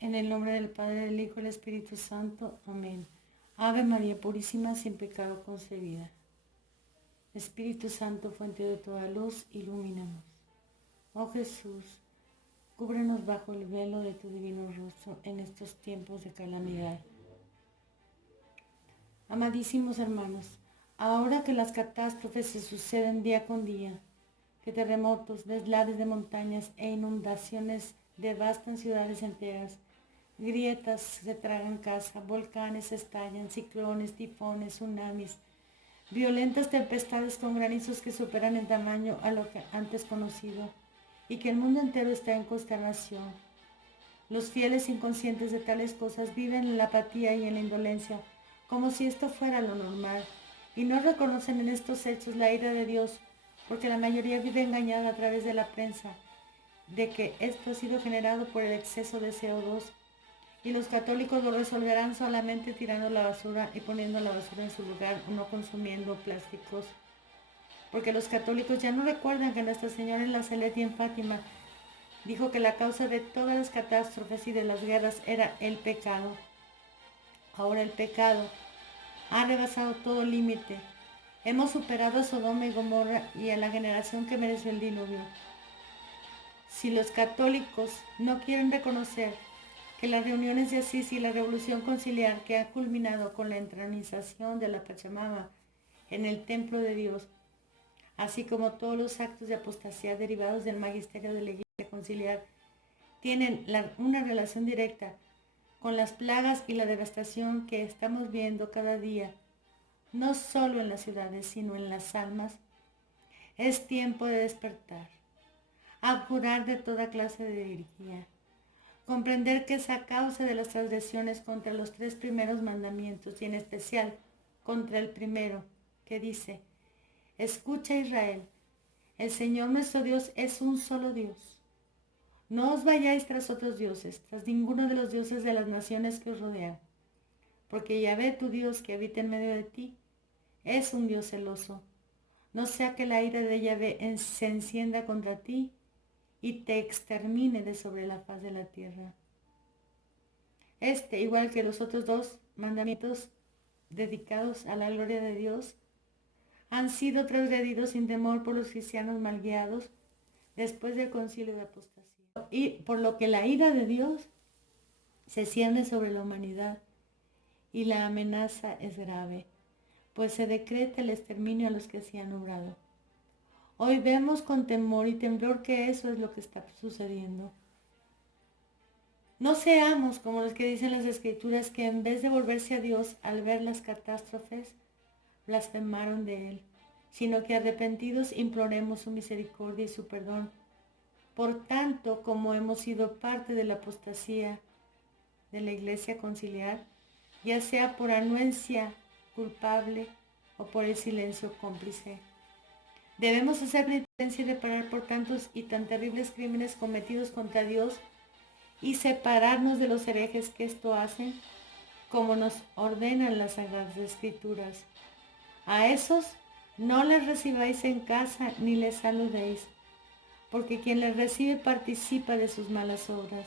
En el nombre del Padre, del Hijo y del Espíritu Santo. Amén. Ave María Purísima, sin pecado concebida. Espíritu Santo, fuente de toda luz, ilumínanos. Oh Jesús, cúbrenos bajo el velo de tu divino rostro en estos tiempos de calamidad. Amadísimos hermanos, ahora que las catástrofes se suceden día con día, que terremotos, deslaves de montañas e inundaciones devastan ciudades enteras, grietas se tragan casa, volcanes estallan, ciclones, tifones, tsunamis, violentas tempestades con granizos que superan en tamaño a lo que antes conocido, y que el mundo entero está en consternación. Los fieles inconscientes de tales cosas viven en la apatía y en la indolencia, como si esto fuera lo normal, y no reconocen en estos hechos la ira de Dios, porque la mayoría vive engañada a través de la prensa, de que esto ha sido generado por el exceso de CO2, y los católicos lo resolverán solamente tirando la basura y poniendo la basura en su lugar, o no consumiendo plásticos. Porque los católicos ya no recuerdan que Nuestra Señora en la Celeste y en Fátima dijo que la causa de todas las catástrofes y de las guerras era el pecado. Ahora el pecado ha rebasado todo límite. Hemos superado a Sodoma y Gomorra y a la generación que mereció el diluvio. Si los católicos no quieren reconocer que las reuniones de Asís y la revolución conciliar que ha culminado con la entronización de la Pachamama en el templo de Dios, así como todos los actos de apostasía derivados del magisterio de la Iglesia conciliar, tienen una relación directa con las plagas y la devastación que estamos viendo cada día, no solo en las ciudades, sino en las almas, es tiempo de despertar, abjurar de toda clase de herejía, comprender que es a causa de las transgresiones contra los 3 primeros mandamientos y en especial contra el primero, que dice: escucha Israel, el Señor nuestro Dios es un solo Dios. No os vayáis tras otros dioses, tras ninguno de los dioses de las naciones que os rodean, porque Yahvé tu Dios que habita en medio de ti es un Dios celoso. No sea que la ira de Yahvé se encienda contra ti y te extermine de sobre la faz de la tierra. Igual que los otros 2 mandamientos dedicados a la gloria de Dios, han sido transgredidos sin temor por los cristianos mal guiados después del concilio de apostasía. Y por lo que la ira de Dios se cierne sobre la humanidad y la amenaza es grave, pues se decreta el exterminio a los que así han obrado. Hoy vemos con temor y temblor que eso es lo que está sucediendo. No seamos como los que dicen las Escrituras, que en vez de volverse a Dios al ver las catástrofes, blasfemaron de Él, sino que arrepentidos imploremos su misericordia y su perdón. Por tanto, como hemos sido parte de la apostasía de la Iglesia conciliar, ya sea por anuencia culpable o por el silencio cómplice, debemos hacer penitencia y reparar por tantos y tan terribles crímenes cometidos contra Dios y separarnos de los herejes que esto hacen, como nos ordenan las Sagradas Escrituras. A esos no les recibáis en casa ni les saludéis, porque quien les recibe participa de sus malas obras.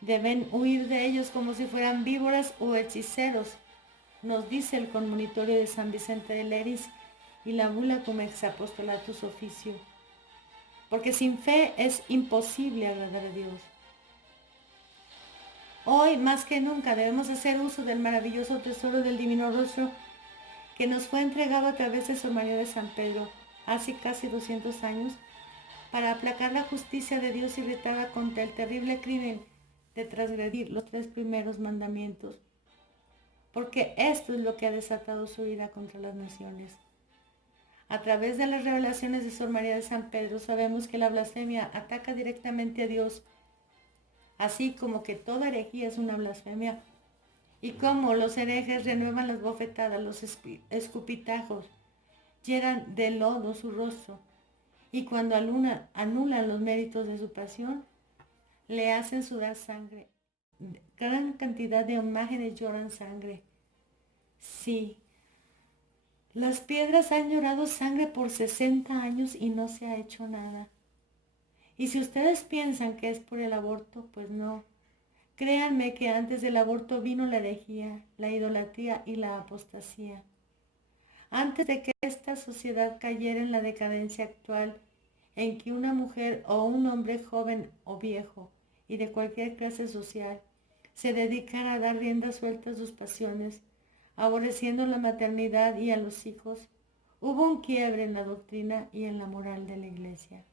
Deben huir de ellos como si fueran víboras o hechiceros, nos dice el Conmonitorio de San Vicente de Leris y la bula cum ex apostolatus officio, porque sin fe es imposible agradar a Dios. Hoy más que nunca debemos hacer uso del maravilloso tesoro del Divino Rostro que nos fue entregado a través de Sor María de San Pedro hace casi 200 años, para aplacar la justicia de Dios irritada contra el terrible crimen de transgredir los 3 primeros mandamientos, porque esto es lo que ha desatado su ira contra las naciones. A través de las revelaciones de Sor María de San Pedro sabemos que la blasfemia ataca directamente a Dios, así como que toda herejía es una blasfemia, y como los herejes renuevan las bofetadas, los escupitajos, llenan de lodo su rostro, y cuando anulan los méritos de su pasión, le hacen sudar sangre. Gran cantidad de imágenes lloran sangre. Sí, las piedras han llorado sangre por 60 años y no se ha hecho nada. Y si ustedes piensan que es por el aborto, pues no. Créanme que antes del aborto vino la herejía, la idolatría y la apostasía. Antes de que esta sociedad cayera en la decadencia actual, en que una mujer o un hombre joven o viejo y de cualquier clase social se dedican a dar rienda suelta a sus pasiones, aborreciendo la maternidad y a los hijos, hubo un quiebre en la doctrina y en la moral de la Iglesia.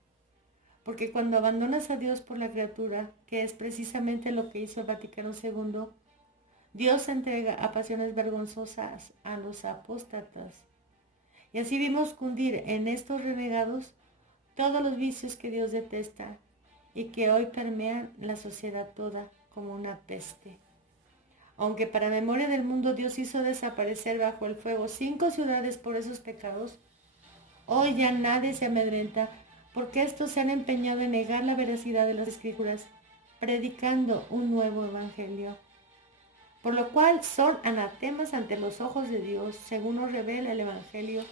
Porque cuando abandonas a Dios por la criatura, que es precisamente lo que hizo el Vaticano II, Dios entrega a pasiones vergonzosas a los apóstatas. Y así vimos cundir en estos renegados todos los vicios que Dios detesta y que hoy permean la sociedad toda como una peste. Aunque para memoria del mundo Dios hizo desaparecer bajo el fuego 5 ciudades por esos pecados, hoy ya nadie se amedrenta porque estos se han empeñado en negar la veracidad de las Escrituras, predicando un nuevo evangelio. Por lo cual son anatemas ante los ojos de Dios, según nos revela el evangelio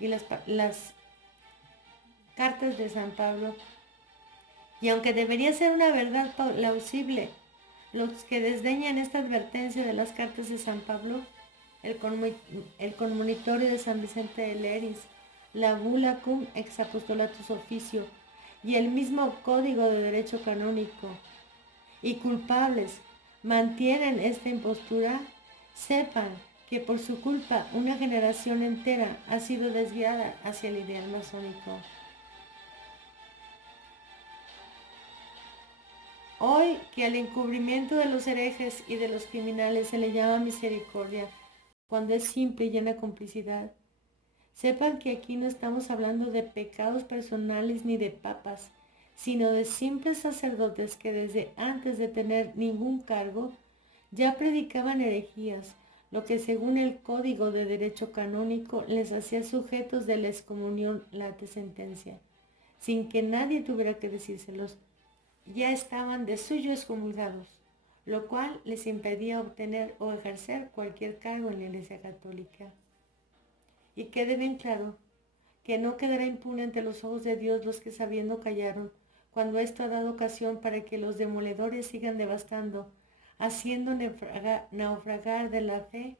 y las cartas de San Pablo. Y aunque debería ser una verdad plausible, los que desdeñan esta advertencia de las cartas de San Pablo, el comunitorio de San Vicente de Leris, la bula cum ex apostolatus officio y el mismo código de derecho canónico, y culpables mantienen esta impostura, sepan que por su culpa una generación entera ha sido desviada hacia el ideal masónico. Hoy que al encubrimiento de los herejes y de los criminales se le llama misericordia, cuando es simple y llena complicidad, sepan que aquí no estamos hablando de pecados personales ni de papas, sino de simples sacerdotes que desde antes de tener ningún cargo ya predicaban herejías, lo que según el Código de Derecho Canónico les hacía sujetos de la excomunión late sentencia, sin que nadie tuviera que decírselos. Ya estaban de suyo excomulgados, lo cual les impedía obtener o ejercer cualquier cargo en la Iglesia Católica. Y quede bien claro que no quedará impune ante los ojos de Dios los que sabiendo callaron, cuando esto ha dado ocasión para que los demoledores sigan devastando, haciendo naufragar de la fe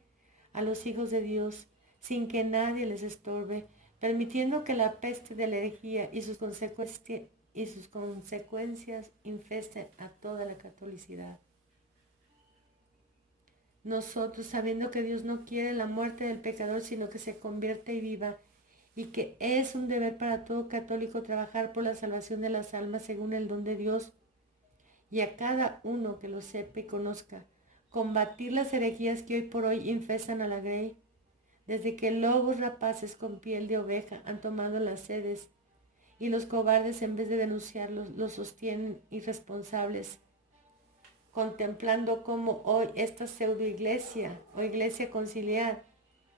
a los hijos de Dios, sin que nadie les estorbe, permitiendo que la peste de la herejía y sus consecuencias infesten a toda la catolicidad. Nosotros, sabiendo que Dios no quiere la muerte del pecador, sino que se convierta y viva, y que es un deber para todo católico trabajar por la salvación de las almas según el don de Dios, y a cada uno que lo sepa y conozca, combatir las herejías que hoy por hoy infestan a la grey, desde que lobos rapaces con piel de oveja han tomado las sedes, y los cobardes en vez de denunciarlos los sostienen irresponsables, contemplando cómo hoy esta pseudoiglesia o iglesia conciliar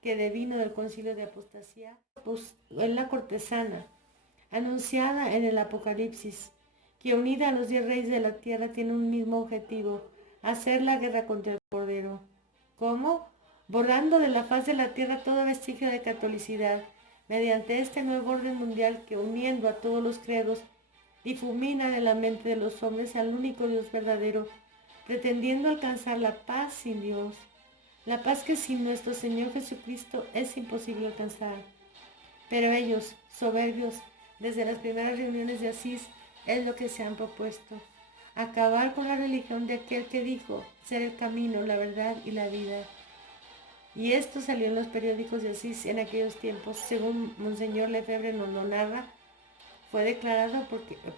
que devino del concilio de apostasía, pues en la cortesana, anunciada en el Apocalipsis, que unida a los 10 reyes de la tierra tiene un mismo objetivo, hacer la guerra contra el Cordero. ¿Cómo? Borrando de la faz de la tierra todo vestigio de catolicidad, mediante este nuevo orden mundial que uniendo a todos los credos, difumina en la mente de los hombres al único Dios verdadero, pretendiendo alcanzar la paz sin Dios, la paz que sin nuestro Señor Jesucristo es imposible alcanzar. Pero ellos, soberbios, desde las primeras reuniones de Asís, es lo que se han propuesto: acabar con la religión de aquel que dijo ser el camino, la verdad y la vida. Y esto salió en los periódicos de Asís en aquellos tiempos, según Monseñor Lefebvre nos lo narra, fue declarado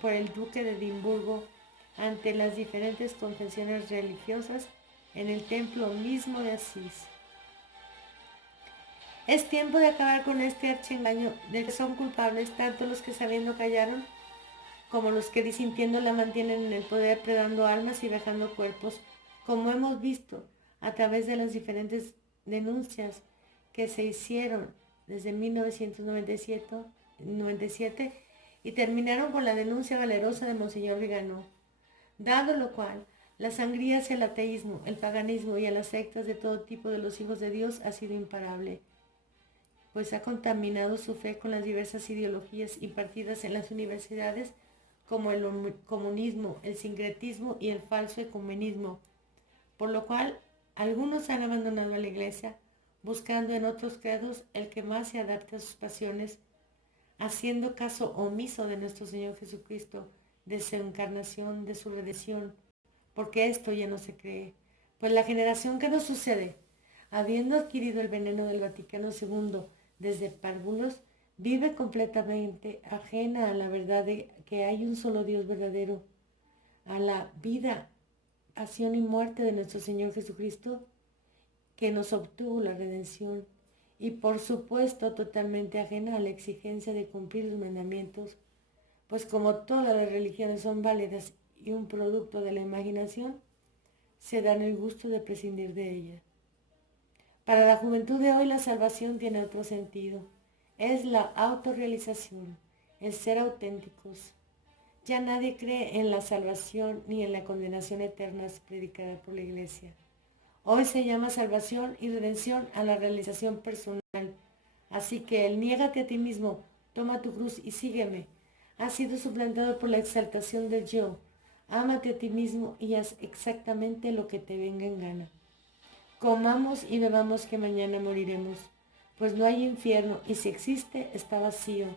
por el duque de Edimburgo ante las diferentes confesiones religiosas en el templo mismo de Asís. Es tiempo de acabar con este archiengaño del que son culpables tanto los que sabiendo callaron, como los que disintiendo la mantienen en el poder, predando almas y vejando cuerpos, como hemos visto a través de las diferentes denuncias que se hicieron desde 1997 y terminaron con la denuncia valerosa de Monseñor Vigano. Dado lo cual, la sangría hacia el ateísmo, el paganismo y a las sectas de todo tipo de los hijos de Dios ha sido imparable, pues ha contaminado su fe con las diversas ideologías impartidas en las universidades como el comunismo, el sincretismo y el falso ecumenismo, por lo cual algunos han abandonado a la Iglesia, buscando en otros credos el que más se adapte a sus pasiones, haciendo caso omiso de nuestro Señor Jesucristo, de su encarnación, de su redención, porque esto ya no se cree. Pues la generación que nos sucede, habiendo adquirido el veneno del Vaticano II desde párvulos, vive completamente ajena a la verdad de que hay un solo Dios verdadero, a la vida, pasión y muerte de nuestro Señor Jesucristo, que nos obtuvo la redención, y por supuesto totalmente ajena a la exigencia de cumplir los mandamientos, pues como todas las religiones son válidas y un producto de la imaginación, se dan el gusto de prescindir de ella. Para la juventud de hoy la salvación tiene otro sentido. Es la autorrealización, el ser auténticos. Ya nadie cree en la salvación ni en la condenación eterna predicada por la Iglesia. Hoy se llama salvación y redención a la realización personal. Así que el niégate a ti mismo, toma tu cruz y sígueme ha sido suplantado por la exaltación del yo. Ámate a ti mismo y haz exactamente lo que te venga en gana. Comamos y bebamos que mañana moriremos, pues no hay infierno y si existe está vacío.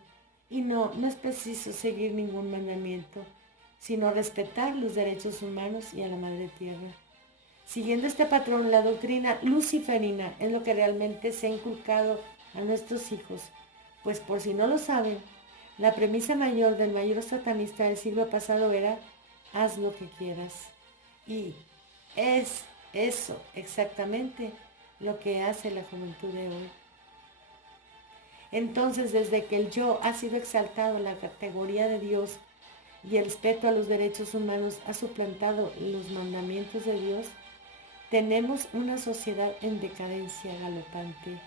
Y no es preciso seguir ningún mandamiento, sino respetar los derechos humanos y a la Madre Tierra. Siguiendo este patrón, la doctrina luciferina es lo que realmente se ha inculcado a nuestros hijos, pues por si no lo saben, la premisa mayor del mayor satanista del siglo pasado era, haz lo que quieras. Y es eso exactamente lo que hace la juventud de hoy. Entonces, desde que el yo ha sido exaltado a la categoría de Dios y el respeto a los derechos humanos ha suplantado los mandamientos de Dios, tenemos una sociedad en decadencia galopante.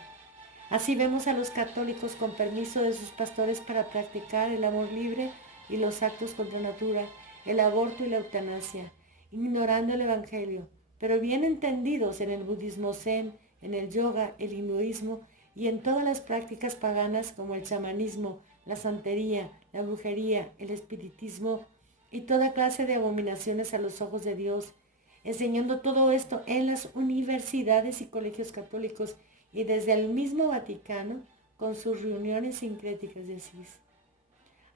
Así vemos a los católicos con permiso de sus pastores para practicar el amor libre y los actos contra natura, el aborto y la eutanasia, ignorando el Evangelio, pero bien entendidos en el budismo zen, en el yoga, el hinduismo y en todas las prácticas paganas como el chamanismo, la santería, la brujería, el espiritismo y toda clase de abominaciones a los ojos de Dios, enseñando todo esto en las universidades y colegios católicos y desde el mismo Vaticano con sus reuniones sincréticas de Asís.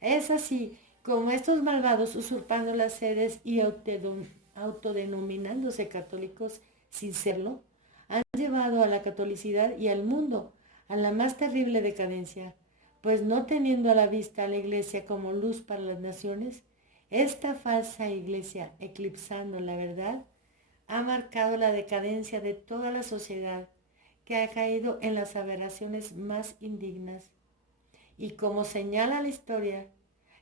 Es así como estos malvados, usurpando las sedes y autodenominándose católicos sin serlo, han llevado a la catolicidad y al mundo a la más terrible decadencia, pues no teniendo a la vista a la Iglesia como luz para las naciones, esta falsa Iglesia, eclipsando la verdad, ha marcado la decadencia de toda la sociedad, que ha caído en las aberraciones más indignas. Y como señala la historia,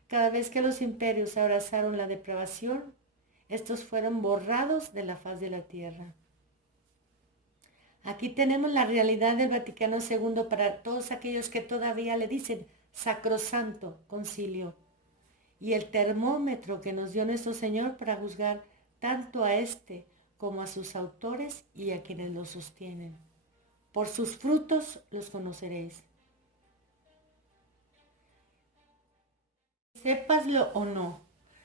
cada vez que los imperios abrazaron la depravación, estos fueron borrados de la faz de la tierra. Aquí tenemos la realidad del Vaticano II para todos aquellos que todavía le dicen sacrosanto concilio, y el termómetro que nos dio nuestro Señor para juzgar tanto a este como a sus autores y a quienes lo sostienen. Por sus frutos los conoceréis. Sépaslo o no,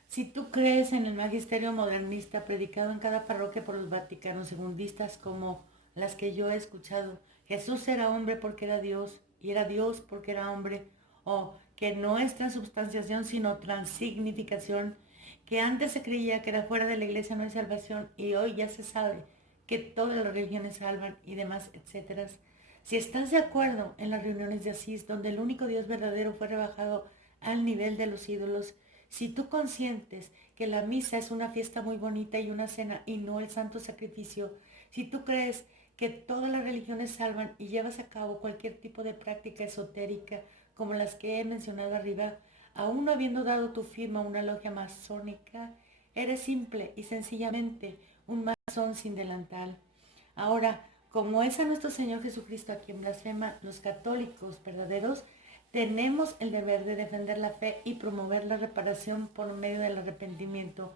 si tú crees en el magisterio modernista predicado en cada parroquia por los vaticanos segundistas como las que yo he escuchado, Jesús era hombre porque era Dios y era Dios porque era hombre, o que no es transubstanciación sino transignificación, que antes se creía que era fuera de la iglesia no hay salvación y hoy ya se sabe que todas las religiones salvan y demás, etcétera. Si estás de acuerdo en las reuniones de Asís, donde el único Dios verdadero fue rebajado al nivel de los ídolos, si tú consientes que la misa es una fiesta muy bonita y una cena y no el santo sacrificio, si tú crees que todas las religiones salvan y llevas a cabo cualquier tipo de práctica esotérica como las que he mencionado arriba, aún no habiendo dado tu firma a una logia masónica, eres simple y sencillamente un masón sin delantal. Ahora, como es a nuestro Señor Jesucristo a quien blasfema los católicos verdaderos, tenemos el deber de defender la fe y promover la reparación por medio del arrepentimiento,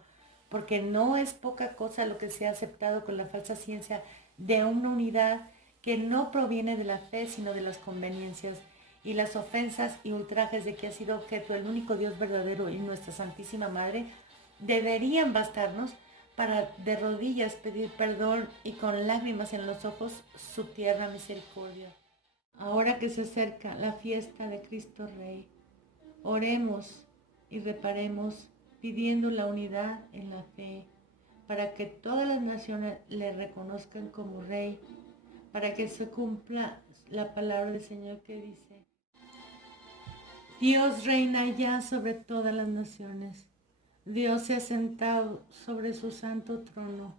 porque no es poca cosa lo que se ha aceptado con la falsa ciencia de una unidad que no proviene de la fe, sino de las conveniencias, y las ofensas y ultrajes de que ha sido objeto el único Dios verdadero y nuestra Santísima Madre, deberían bastarnos para de rodillas pedir perdón y con lágrimas en los ojos su tierna misericordia. Ahora que se acerca la fiesta de Cristo Rey, oremos y reparemos pidiendo la unidad en la fe, para que todas las naciones le reconozcan como Rey, para que se cumpla la palabra del Señor que dice: Dios reina ya sobre todas las naciones. Dios se ha sentado sobre su santo trono.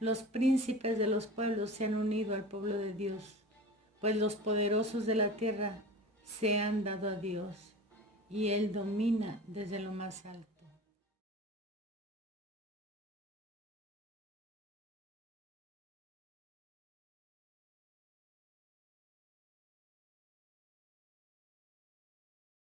Los príncipes de los pueblos se han unido al pueblo de Dios, pues los poderosos de la tierra se han dado a Dios, y Él domina desde lo más alto.